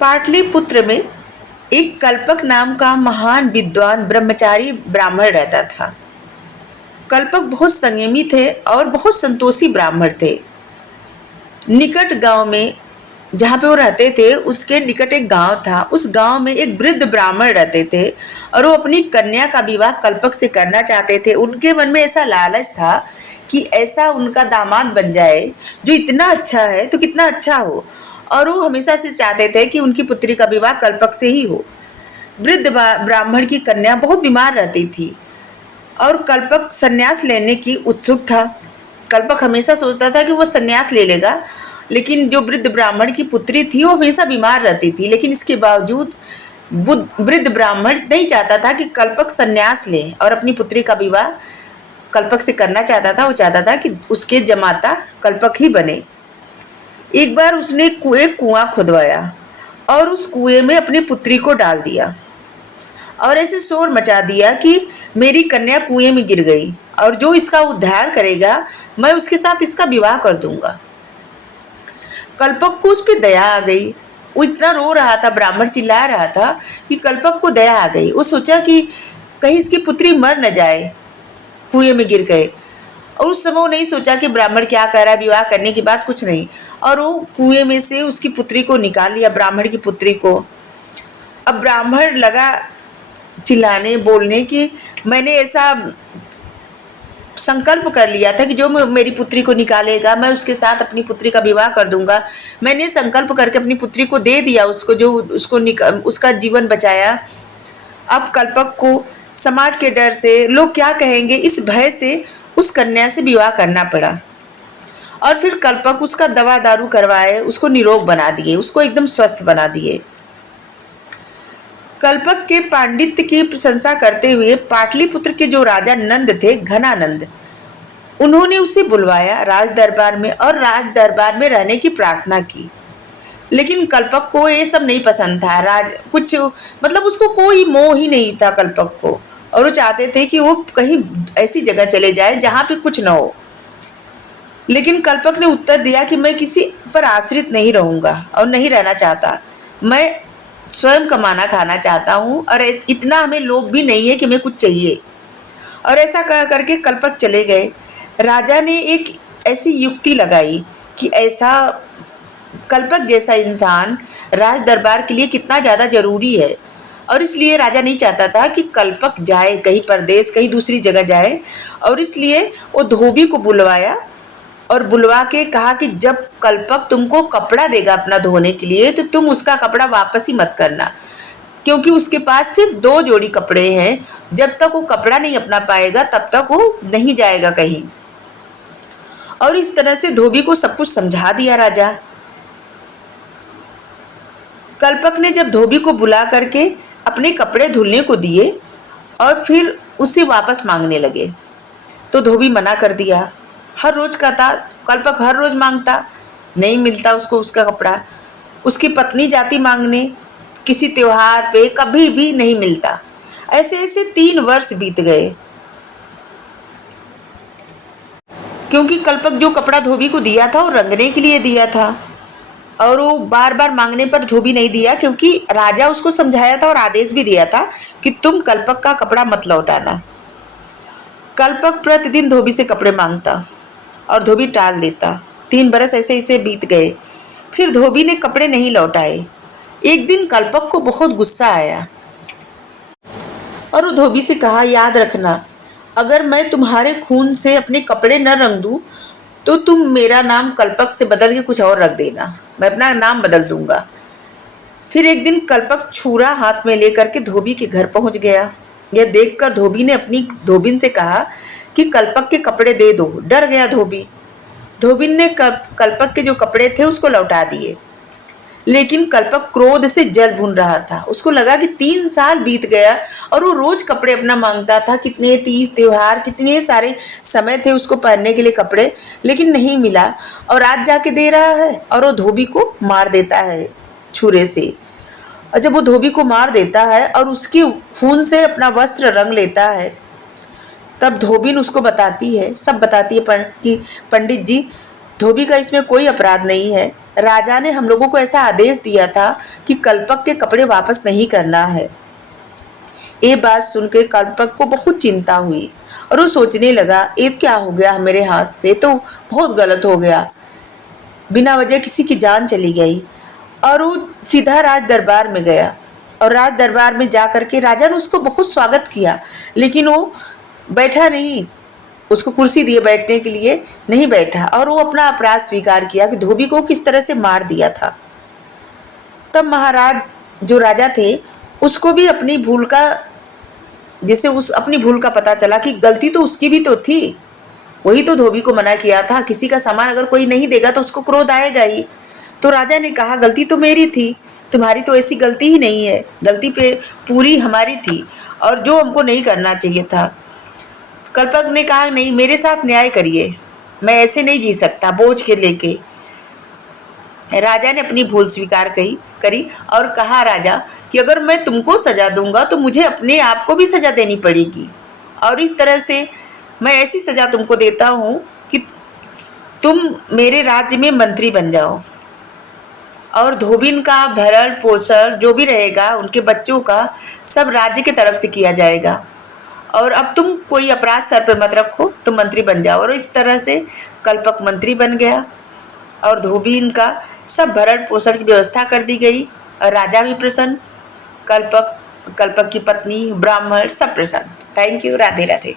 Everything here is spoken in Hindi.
पाटलिपुत्र में एक कल्पक नाम का महान विद्वान ब्रह्मचारी ब्राह्मण रहता था। कल्पक बहुत संयमी थे और बहुत संतोषी ब्राह्मण थे। निकट गांव में जहाँ पे वो रहते थे उसके निकट एक गांव था। उस गांव में एक वृद्ध ब्राह्मण रहते थे और वो अपनी कन्या का विवाह कल्पक से करना चाहते थे। उनके मन में ऐसा लालच था कि ऐसा उनका दामाद बन जाए जो इतना अच्छा है तो कितना अच्छा हो, और वो हमेशा से चाहते थे कि उनकी पुत्री का विवाह कल्पक से ही हो। वृद्ध ब्राह्मण की कन्या बहुत बीमार रहती थी और कल्पक संन्यास लेने की उत्सुक था। कल्पक हमेशा सोचता था कि वो संन्यास ले लेगा, लेकिन जो वृद्ध ब्राह्मण की पुत्री थी वो हमेशा बीमार रहती थी। लेकिन इसके बावजूद वृद्ध ब्राह्मण नहीं चाहता था कि कल्पक संन्यास ले और अपनी पुत्री का विवाह कल्पक से करना चाहता था। वो चाहता था कि उसके जमाता कल्पक ही बने। एक बार उसने एक कुआं खुदवाया और उस कुएं में अपनी पुत्री को डाल दिया और ऐसे शोर मचा दिया कि मेरी कन्या कुएं में गिर गई और जो इसका उद्धार करेगा मैं उसके साथ इसका विवाह कर दूंगा। कल्पक को उस पर दया आ गई। वो इतना रो रहा था, ब्राह्मण चिल्ला रहा था कि कल्पक को दया आ गई। वो सोचा कि कहीं इसकी पुत्री मर न जाए, कुएं में गिर गए। और उस समय वो नहीं सोचा कि ब्राह्मण क्या कह रहा है, विवाह करने की बात कुछ नहीं। और वो कुएं में से उसकी पुत्री को निकाल लिया, ब्राह्मण की पुत्री को। अब ब्राह्मण लगा चिल्लाने बोलने कि मैंने ऐसा संकल्प कर लिया था कि जो मेरी पुत्री को निकालेगा मैं उसके साथ अपनी पुत्री का विवाह कर दूंगा। मैंने संकल्प करके अपनी पुत्री को दे दिया उसको, जो उसका जीवन बचाया। अब कल्पक को समाज के डर से, लोग क्या कहेंगे, इस भय से उस कन्या से विवाह करना पड़ा। और फिर कल्पक उसका दवा दारू करवाए, उसको निरोग बना दिए, उसको एकदम स्वस्थ बना दिए। कल्पक के पांडित्य की प्रशंसा करते हुए पाटलिपुत्र के जो राजा नंद थे, घनानंद, उन्होंने उसे बुलवाया राज दरबार में और राज दरबार में रहने की प्रार्थना की। लेकिन कल्पक को ये सब नहीं पसंद था। कुछ मतलब उसको कोई मोह ही नहीं था कल्पक को, और वो चाहते थे कि वो कहीं ऐसी जगह चले जाए जहाँ पे कुछ न हो। लेकिन कल्पक ने उत्तर दिया कि मैं किसी पर आश्रित नहीं रहूंगा और नहीं रहना चाहता। मैं स्वयं कमाना खाना चाहता हूँ और इतना हमें लोभ भी नहीं है कि मैं कुछ चाहिए। और ऐसा कह करके कल्पक चले गए। राजा ने एक ऐसी युक्ति लगाई कि ऐसा कल्पक जैसा इंसान राज दरबार के लिए कितना ज़्यादा जरूरी है, और इसलिए राजा नहीं चाहता था कि कल्पक जाए कहीं परदेश, कहीं दूसरी जगह जाए। और इसलिए वो धोबी को बुलवाया और बुलवा के कहा कि जब कल्पक तुमको कपड़ा देगा अपना धोने के लिए तो तुम उसका कपड़ा वापस ही मत करना, क्योंकि उसके पास सिर्फ 2 जोड़ी कपड़े हैं। जब तक वो कपड़ा नहीं अपना पाएगा तब तक वो नहीं जाएगा कहीं। और इस तरह से धोबी को सब कुछ समझा दिया राजा। कल्पक ने जब धोबी को बुला करके अपने कपड़े धुलने को दिए और फिर उससे वापस मांगने लगे तो धोबी मना कर दिया। हर रोज का था, कल्पक हर रोज मांगता, नहीं मिलता उसको उसका कपड़ा। उसकी पत्नी जाती मांगने किसी त्योहार पे, कभी भी नहीं मिलता। ऐसे ऐसे 3 वर्ष बीत गए, क्योंकि कल्पक जो कपड़ा धोबी को दिया था वो रंगने के लिए दिया था और वो बार बार मांगने पर धोबी नहीं दिया, क्योंकि राजा उसको समझाया था और आदेश भी दिया था कि तुम कल्पक का कपड़ा मत लौटाना। कल्पक प्रतिदिन धोबी से कपड़े मांगता और धोबी टाल देता। 3 बरस ऐसे ऐसे बीत गए। फिर धोबी ने कपड़े नहीं लौटाए। एक दिन कल्पक को बहुत गुस्सा आया और वो धोबी से कहा, याद रखना, अगर मैं तुम्हारे खून से अपने कपड़े न रंग दूं तो तुम मेरा नाम कल्पक से बदल के कुछ और रख देना, मैं अपना नाम बदल दूंगा। फिर एक दिन कल्पक छुरा हाथ में लेकर के धोबी के घर पहुंच गया। यह देखकर धोबी ने अपनी धोबिन से कहा कि कल्पक के कपड़े दे दो। डर गया धोबी। धोबिन ने कल्पक के जो कपड़े थे उसको लौटा दिए, लेकिन कल्पक क्रोध से जल भून रहा था। उसको लगा कि 3 साल बीत गया और वो रोज कपड़े अपना मांगता था। कितने तीज त्योहार, कितने सारे समय थे उसको पहनने के लिए कपड़े, लेकिन नहीं मिला। और आज जाके दे रहा है और वो धोबी को मार देता है छुरे से। और जब वो धोबी को मार देता है और उसके खून से अपना वस्त्र रंग लेता है, तब धोबिन उसको बताती है, सब बताती है कि पंडित जी, धोबी का इसमें कोई अपराध नहीं है। राजा ने हम लोगों को ऐसा आदेश दिया था कि कल्पक के कपड़े वापस नहीं करना है। ये बात सुनकर कल्पक को बहुत चिंता हुई और वो सोचने लगा, ये क्या हो गया मेरे हाथ से, तो बहुत गलत हो गया। बिना वजह किसी की जान चली गई। और वो सीधा राज दरबार में गया और राज दरबार में जा करके राजा ने उसको बहुत स्वागत किया, लेकिन वो बैठा नहीं, उसको कुर्सी दिए बैठने के लिए, नहीं बैठा और वो अपना अपराध स्वीकार किया कि धोबी को किस तरह से मार दिया था। तब महाराज जो राजा थे उसको भी अपनी भूल का, जैसे उस अपनी भूल का पता चला कि गलती तो उसकी भी तो थी, वही तो धोबी को मना किया था। किसी का सामान अगर कोई नहीं देगा तो उसको क्रोध आएगा ही। तो राजा ने कहा, गलती तो मेरी थी, तुम्हारी तो ऐसी गलती ही नहीं है, गलती पे पूरी हमारी थी और जो हमको नहीं करना चाहिए था। कल्पक ने कहा, नहीं, मेरे साथ न्याय करिए, मैं ऐसे नहीं जी सकता बोझ के लेके। राजा ने अपनी भूल स्वीकार करी और कहा, राजा कि अगर मैं तुमको सजा दूंगा तो मुझे अपने आप को भी सजा देनी पड़ेगी, और इस तरह से मैं ऐसी सजा तुमको देता हूँ कि तुम मेरे राज्य में मंत्री बन जाओ और धोबिन का भरण पोषण जो भी रहेगा उनके बच्चों का सब राज्य की तरफ से किया जाएगा, और अब तुम कोई अपराध सर पे मत रखो, तुम मंत्री बन जाओ। और इस तरह से कल्पक मंत्री बन गया और धोबिन का सब भरण पोषण की व्यवस्था कर दी गई और राजा भी प्रसन्न, कल्पक की पत्नी, ब्राह्मण सब प्रसन्न। Thank you. राधे राधे।